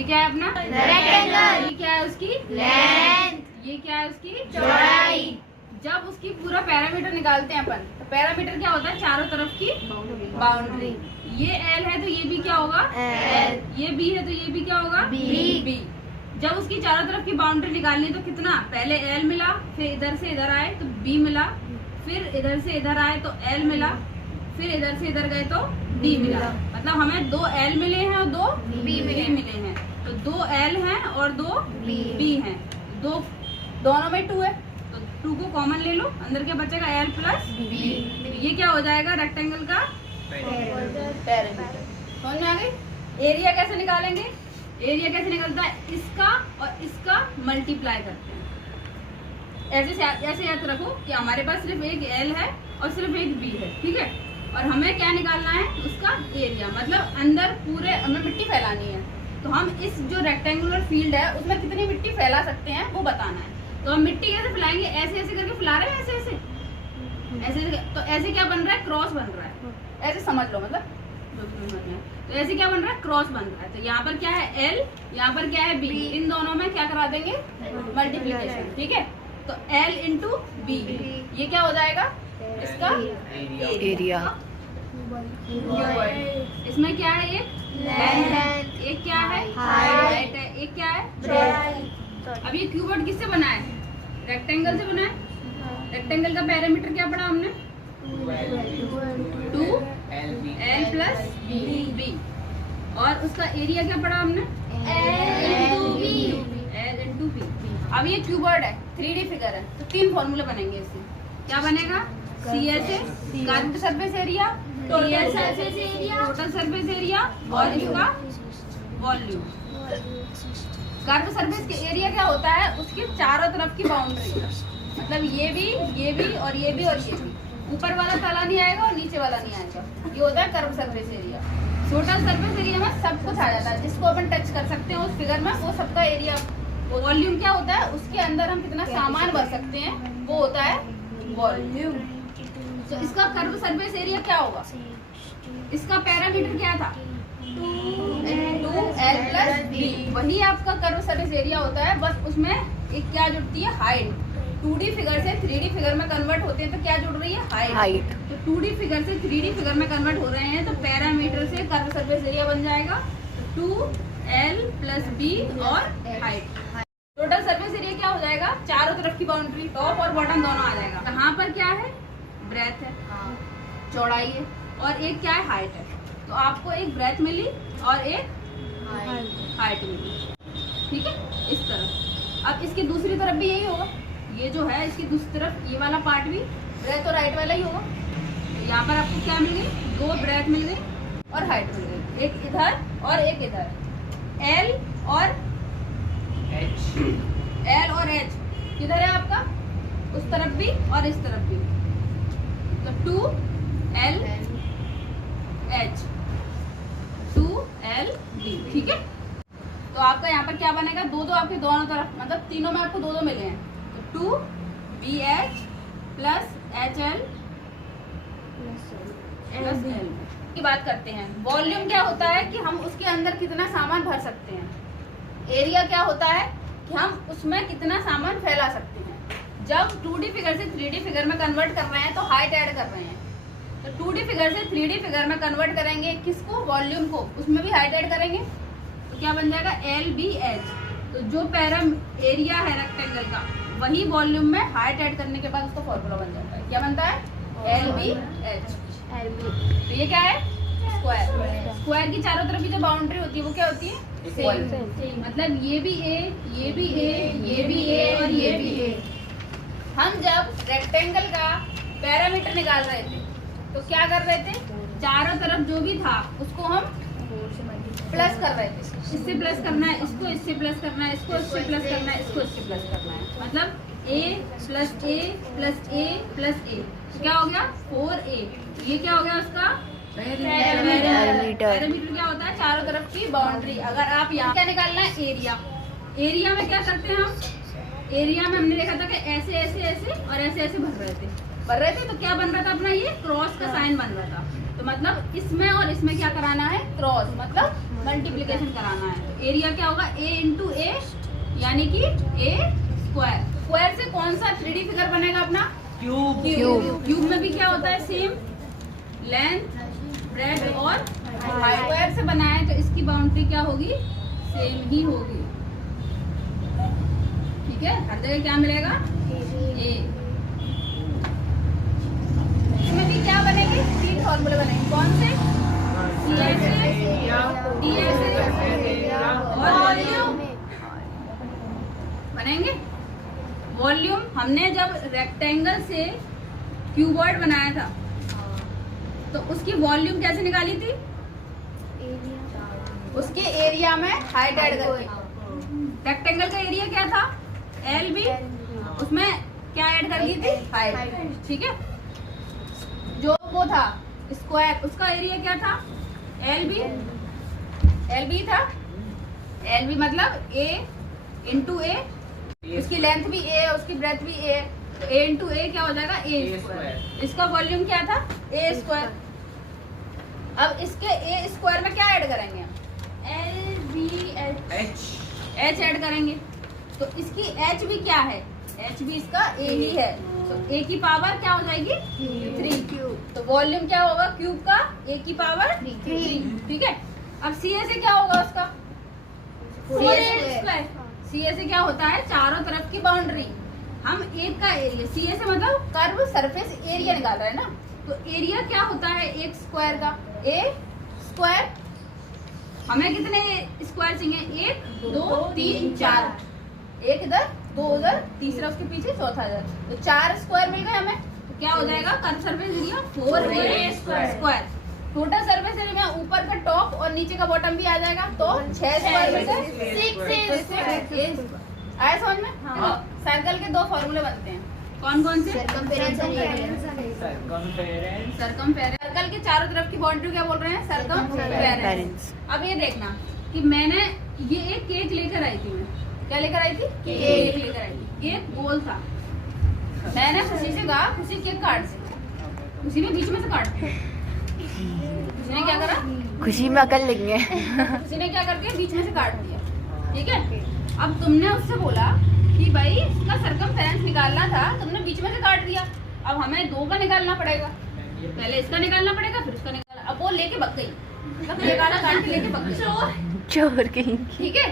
ये क्या है अपना रेक्टेंगल। ये क्या है उसकी लेंथ। ये क्या है उसकी चौड़ाई। जब उसकी पूरा पैरामीटर निकालते हैं अपन, तो पैरामीटर क्या होता है? चारों तरफ की बाउंड्री। ये एल है तो ये भी क्या होगा? एल। ये बी है तो ये भी क्या होगा? बी। जब उसकी चारों तरफ की बाउंड्री निकालनी तो कितना? पहले एल मिला, फिर इधर से इधर आए तो बी मिला, फिर इधर से इधर आए तो एल मिला, फिर इधर से इधर गए तो डी मिला। मतलब हमें 2 एल मिले हैं और 2 बी मिले हैं। तो 2 एल हैं और 2 बी हैं। दोनों में 2 है तो 2 को कॉमन ले लो, अंदर क्या बचेगा? L plus b. ये क्या हो जाएगा? रेक्टेंगल का पैरामीटर। समझ में आ गई? एरिया कैसे निकालेंगे? एरिया कैसे निकलता है? इसका और इसका मल्टीप्लाई करते हैं। ऐसे याद रखो कि हमारे पास सिर्फ एक एल है और सिर्फ एक बी है, ठीक है? और हमें क्या निकालना है? उसका एरिया। मतलब अंदर पूरे हमें मिट्टी फैलानी है, तो हम इस जो रेक्टेंगुलर फील्ड है उसमें कितनी मिट्टी फैला सकते हैं वो बताना है। तो हम मिट्टी कैसे फैलाएंगे? ऐसे ऐसे करके फैला रहे हैं, ऐसे तो ऐसे क्या बन रहा है? क्रॉस बन रहा है। ऐसे समझ लो, मतलब तो ऐसे क्या बन रहा है? क्रॉस बन रहा है। तो यहाँ पर क्या है? एल, यहाँ पर क्या है? बी। इन दोनों में क्या करा देंगे? मल्टीप्लीकेशन, ठीक है? तो एल इंटू बी, ये क्या हो जाएगा? इसका एरिया। इसमें क्या है? एक लेंथ है, एक क्या है? हाइट है, एक क्या है? ब्रेड्थ। अब ये क्यूबॉइड किससे बना है? रेक्टेंगल से बना है। रेक्टेंगल का पैरामीटर क्या पढ़ा हमने? 2 एल प्लस बी। और उसका एरिया क्या पढ़ा हमने? L into b. अब ये क्यूबॉइड है, 3D फिगर है, तो 3 फॉर्मूले बनेंगे इससे। क्या बनेगा? CSA curved surface area, total surface area और इसका वॉल्यूम। कर्व्ड सरफेस के एरिया क्या होता है? उसके चारों तरफ की बाउंड्री। मतलब ये भी और ये भी और ये भी। ऊपर वाला तला नहीं आएगा और नीचे वाला नहीं आएगा। ये होता है curve surface area. Total surface area में सब कुछ आ जाता है, जिसको अपन टच कर सकते हैं उस फिगर में, वो सबका एरिया। वॉल्यूम क्या होता है? उसके अंदर हम कितना सामान भर सकते हैं, वो होता है वॉल्यूम। तो इसका कर्व सरफेस एरिया क्या होगा? इसका पैरामीटर क्या था? 2L plus B. वही आपका कर्व सरफेस एरिया होता है, बस उसमें एक क्या जुड़ती है? हाइट। 2D फिगर से 3D फिगर में कन्वर्ट होते हैं तो क्या जुड़ रही है? हाइट। तो 2D फिगर से 3D फिगर में कन्वर्ट हो रहे हैं तो पैरामीटर से कर्व सरफेस एरिया बन जाएगा 2L प्लस बी और हाइट। टोटल सरफेस एरिया क्या हो जाएगा? चारों तरफ की बाउंड्री, टॉप और बॉटम दोनों आ जाएगा। यहाँ पर क्या है? ब्रेथ है, चौड़ाई है, और एक क्या है? हाइट है। तो आपको एक ब्रेथ मिली और एक हाइट मिली, ठीक है? इस तरफ। अब इसकी दूसरी तरफ भी यही होगा। ये जो है इसकी दूसरी तरफ ये वाला पार्ट भी ब्रेथ और हाइट वाला ही होगा। तो यहाँ पर आपको क्या मिल गई? 2 ब्रेथ मिल गई और हाइट मिल गई, एक इधर और एक इधर। एल और एच किधर है आपका? उस तरफ भी और इस तरफ भी। तो 2L H 2L B, ठीक है? तो आपका यहाँ पर क्या बनेगा? 2 आपके दोनों तरफ, मतलब तीनों में आपको 2 मिले हैं। तो 2BH plus HL plus L की बात करते हैं। वॉल्यूम क्या होता है? कि हम उसके अंदर कितना सामान भर सकते हैं। एरिया क्या होता है? कि हम उसमें कितना सामान फैला सकते हैं। जब 2D फिगर से 3D फिगर में कन्वर्ट कर रहे हैं तो हाइट ऐड कर रहे हैं। तो 2D फिगर से 3D फिगर में कन्वर्ट करेंगे किसको? वॉल्यूम को। उसमें भी हाइट ऐड करेंगे तो क्या बन जाएगा? LBH। तो जो पैरम एरिया है रेक्टेंगल का, वही वॉल्यूम में हाइट ऐड करने के बाद उसका फॉर्मूला बन जाता है। क्या बनता है? LBH। तो ये क्या है? स्क्वायर। स्क्वायर की चारों तरफ की जो बाउंड्री होती है वो क्या होती है? सेम। मतलब ये भी A, ये भी A, ये भी A और ये भी A। हम जब रेक्टेंगल का पैरामीटर निकाल रहे थे तो क्या कर रहे थे? चारों तरफ जो भी था उसको हम प्लस कर रहे थे। इससे प्लस करना है, इसको इससे प्लस करना है, इसको इससे प्लस करना है, इसको इससे प्लस करना है। मतलब A plus A plus A plus A क्या हो गया? 4A। ये क्या हो गया उसका? पैरामीटर क्या होता है? चारों तरफ की बाउंड्री। अगर आप यहाँ क्या निकालना है? एरिया। एरिया में क्या करते हैं हम? एरिया में हमने देखा था कि ऐसे ऐसे ऐसे और ऐसे ऐसे भर रहे थे तो क्या बन रहा था अपना? ये क्रॉस का साइन बन रहा था। तो मतलब इसमें और इसमें क्या कराना है? क्रॉस, मतलब मल्टीप्लिकेशन कराना है। तो एरिया क्या होगा, a इंटू ए यानी कि a स्क्वायर। स्क्वायर से कौन सा 3D फिगर बनेगा अपना, क्यूब। क्यूब में भी क्या होता है, सेम लेंथ ब्रेड और हाइट। स्क्वायर से बना है तो इसकी बाउंड्री क्या होगी, सेम ही होगी। ठीक है, हर जगह क्या मिलेगा, a। इसमें भी क्या बनेंगे, 3 फॉर्मूले बनेंगे। कौन से, और वॉल्यूम बनेंगे। वॉल्यूम हमने जब रेक्टेंगल से क्यूबॉइड बनाया था तो उसकी वॉल्यूम कैसे निकाली थी, उसके एरिया में हाइट ऐड करके। रेक्टेंगल का एरिया क्या था, एल बी, उसमें क्या ऐड कर दी थी, हाइट। ठीक है, जो वो था स्क्वायर, उसका एरिया क्या था, एल बी था। एल बी मतलब ए इंटू ए, उसकी लेंथ भी ए, उसकी ब्रेथ भी ए, तो ए इंटू ए क्या हो जाएगा, ए स्क्वायर। इसका वॉल्यूम क्या था, ए स्क्वायर। अब इसके ए स्क्वायर में क्या ऐड करेंगे, एल बी एच ऐड करेंगे। तो इसकी एच भी क्या है, एच भी इसका ए ही है, तो ए की पावर क्या हो जाएगी, 3 क्यूब। तो वॉल्यूम क्या होगा क्यूब का, ए की पावर 3। ठीक है, अब सी ए से क्या होगा उसका, सी ए से क्या होता है, चारों तरफ की बाउंड्री। हम एक का एरिया, सी ए से मतलब कर्व सरफेस एरिया निकाल रहे हैं ना, तो एरिया क्या होता है एक स्क्वायर का, ए स्क्वायर। हमें कितने स्क्वायर चाहिए, 1 2 3 4, एक इधर 2 उधर, तीसरा उसके पीछे, चौथा इधर, तो 4 स्क्वायर मिल गए हमें। तो क्या हो जाएगा, curve surface area 4a square. Total surface area में ऊपर का टॉप और नीचे का बॉटम भी आ जाएगा, तो 6 स्क्वायर मिल गए, 6 आया समझ में। हाँ। सर्कल के 2 फॉर्मूले बनते हैं, कौन कौन से, सर्कमफेरेंस और रेडियस। सर्कमफेरेंस। सर्कल के चारों तरफ की बाउंड्री क्या बोल रहे हैं, सर्कमफेरेंस। अब ये देखना कि मैंने ये एक केक लेकर आई थी, मैं क्या लेकर आई थी, केक लेकर आई थी। केक गोल था, मैंने खुशी से कहा खुशी केक काट दे, खुशी ने बीच में से काट दिया। खुशी ने क्या करा, खुशी में अकल लेंगे। खुशी ने क्या करके बीच में से काट दिया। ठीक है, अब तुमने उससे बोला कि भाई इसका सर्कमफेरेंस निकालना था, तुमने बीच में से काट दिया, अब हमें 2 का निकालना पड़ेगा, पहले इसका निकालना पड़ेगा फिर उसका निकालना। अब वो लेके भग गई, निकाला काट के लेके भग गई, चोर कहीं। ठीक है,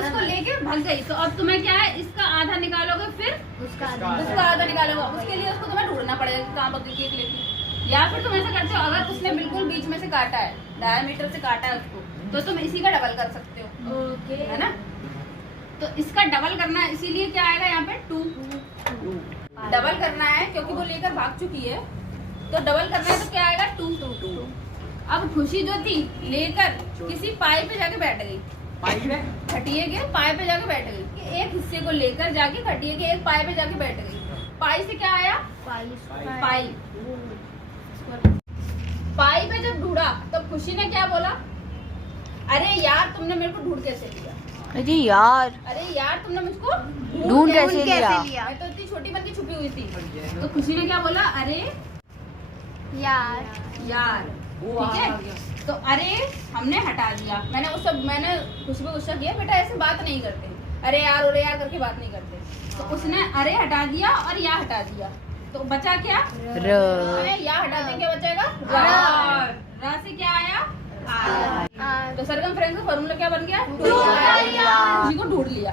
उसको लेके भग गई। तो अब तुम्हें क्या है, इसका आधा निकालोगे फिर उसका आधा निकालोगे, उसके लिए उसको तुम्हें ढूंढना पड़ेगा कि कहाँ भग गई केक लेके। या फिर तुम ऐसा करते हो, अगर उसने बिल्कुल बीच में से काटा है, डायमीटर से काटा है उसको, तो तुम इसी का डबल कर सकते हो, है ना। तो इसका डबल करना है, इसीलिए क्या आएगा यहाँ पे 2 डबल करना है, क्योंकि वो लेकर भाग चुकी है, तो डबल करना है तो क्या आएगा 2। अब खुशी जो थी लेकर किसी पाई पे जाके बैठ गई, खटिए के पाई पे जाके बैठ गई, एक हिस्से को लेकर जाके खटिए के एक पाई पे जाके बैठ गई। पाई से क्या आया, पाई पे जब ढूंढा तब खुशी ने क्या बोला, अरे यार तुमने मेरे को ढूंढ कैसे लिया, अरे यार तुमने मुझको ढूंढ कैसे लिया? मैं तो इतनी छोटी बन के छुपी हुई थी। तो खुशी ने क्या बोला, अरे यार ठीक है, तो अरे हमने हटा दिया। मैंने खुशी को गुस्सा किया, बेटा ऐसे बात नहीं करते, अरे यार करके बात नहीं करते। तो उसने अरे हटा दिया और या हटा दिया, तो बचा क्या, या हटा देंगे क्या बचेगा, रा से क्या आया, तो सर्कमफेरेंस का फॉर्मूला क्या बन गया, खुशी को ढूंढ लिया।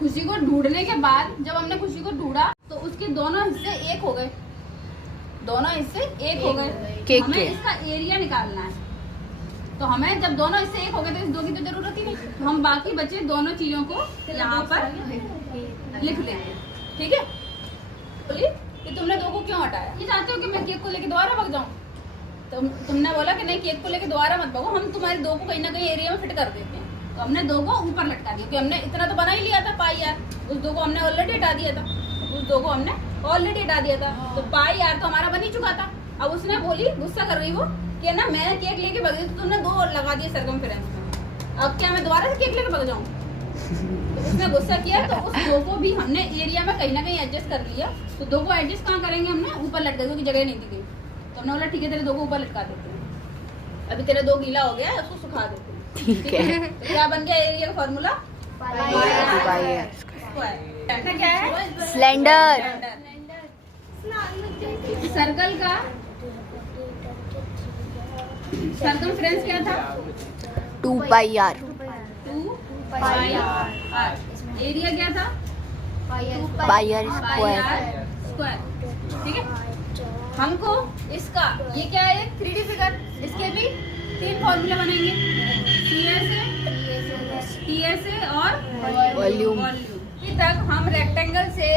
खुशी को ढूंढने के बाद जब हमने खुशी को ढूंढा तो उसके दोनों हिस्से एक हो गए, हमें इसका एरिया निकालना है। तो हमें जब दोनों हिस्से एक हो गए तो इस 2 की तो जरूरत ही नहीं, तो हम बाकी बचे दोनों चीजों को यहाँ पर लिख लेंगे। ठीक है, बोलिए कि तुमने 2 को क्यों हटाया, ये चाहते हो कि मैं केक को लेके दोबारा भग जाऊँ, तो तुमने बोला कि नहीं केक को लेके दोबारा मत भगो, हम तुम्हारे 2 को कहीं ना कहीं एरिया में फिट कर देते हैं। तो हमने 2 को ऊपर लटका दिया, क्योंकि हमने इतना तो बना ही लिया था पाई यार, उस 2 को हमने ऑलरेडी हटा दिया था, तो पाई यार तो हमारा बन ही चुका था। अब उसने बोली, गुस्सा कर रही वो कि ना मैं केक लेके भग गई, तो तुमने 2 लगा दिए सर्कमफेरेंस में, अब क्या मैं दोबारा से केक लेके भग जाऊँ। तो उसने गुस्सा किया, तो उस 2 को भी हमने एरिया में कहीं ना कहीं एडजस्ट कर लिया। तो 2 को एडजस्ट कहाँ करेंगे, हमने ऊपर लटका, क्योंकि जगह नहीं दी गई, तो हमने बोला ठीक है तेरे 2 को ऊपर लटका देते हैं। अभी तेरा 2 गीला हो गया है, उसको सुखा दे। ठीक है। तो क्या बन गया एरिया का फॉर्मूला? क्या है? स्लेंडर। सर्कल का सर्कमफ्रेंस क्या था? 2 pi r. 2 pi r. Area क्या था? Pi r square. स्क्वायर। ठीक है। हमको इसका ये क्या है? 3D figure. इसके भी 3 फॉर्मूले बनेंगे, TSA और वॉल्यूम। अभी तक हम रेक्टेंगल से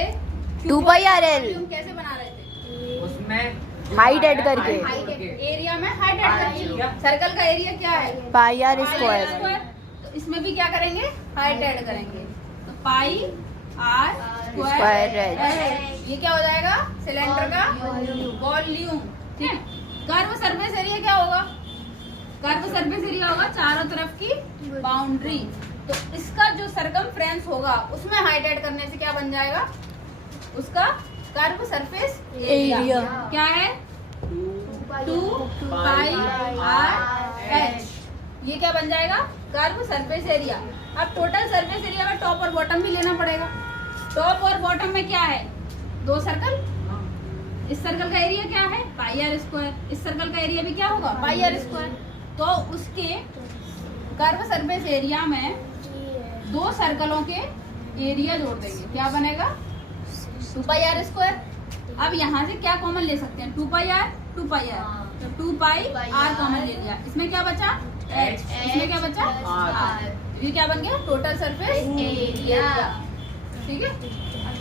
2 पाई आर एल। वॉल्यूम कैसे बना रहे थे? उसमें हाइट ऐड करके। एरिया में हाइट ऐड करके। सर्कल का एरिया क्या है? पाई आर पाई स्क्वायर। तो इसमें भी क्या करेंगे? हाइट ऐड करेंगे। तो पाई आर स्क्वायर स्क्वायर। एच। ये क्या हो जाएगा? सिलेंडर का वॉल्यूम। ठीक है। कर्व सरफेस एरिया क्या होगा? कर्व सरफेस एरिया होगा चारों तरफ की बाउंड्री। तो इसका जो सर्कमफ्रेंस होगा उसमें हाइट ऐड करने से क्या बन जाएगा? उसका कर्व सरफेस एरिया क्या है? 2 पाई आर एच। ये क्या बन जाएगा? Curve surface area. अब टोटल सरफेस एरिया में टॉप और बॉटम भी लेना पड़ेगा। टॉप और बॉटम में क्या है? 2 सर्कल। इस सर्कल का एरिया क्या है? पाई आर स्क्वायर। इस सर्कल का एरिया भी क्या होगा? पाई आर स्क्वायर। तो उसके कर्व सरफेस एरिया में 2 सर्कलों के एरिया जोड़ देंगे। क्या बनेगा? 2 पाई आर स्क्वायर। अब यहाँ से क्या कॉमन ले सकते हैं? 2 पाई आर, 2 पाई आर। तो 2 पाई आर कॉमन ले लिया। इसमें क्या बचा? एच। इसमें क्या बचा? आर। ये क्या बन गया? Total surface area. ठीक है।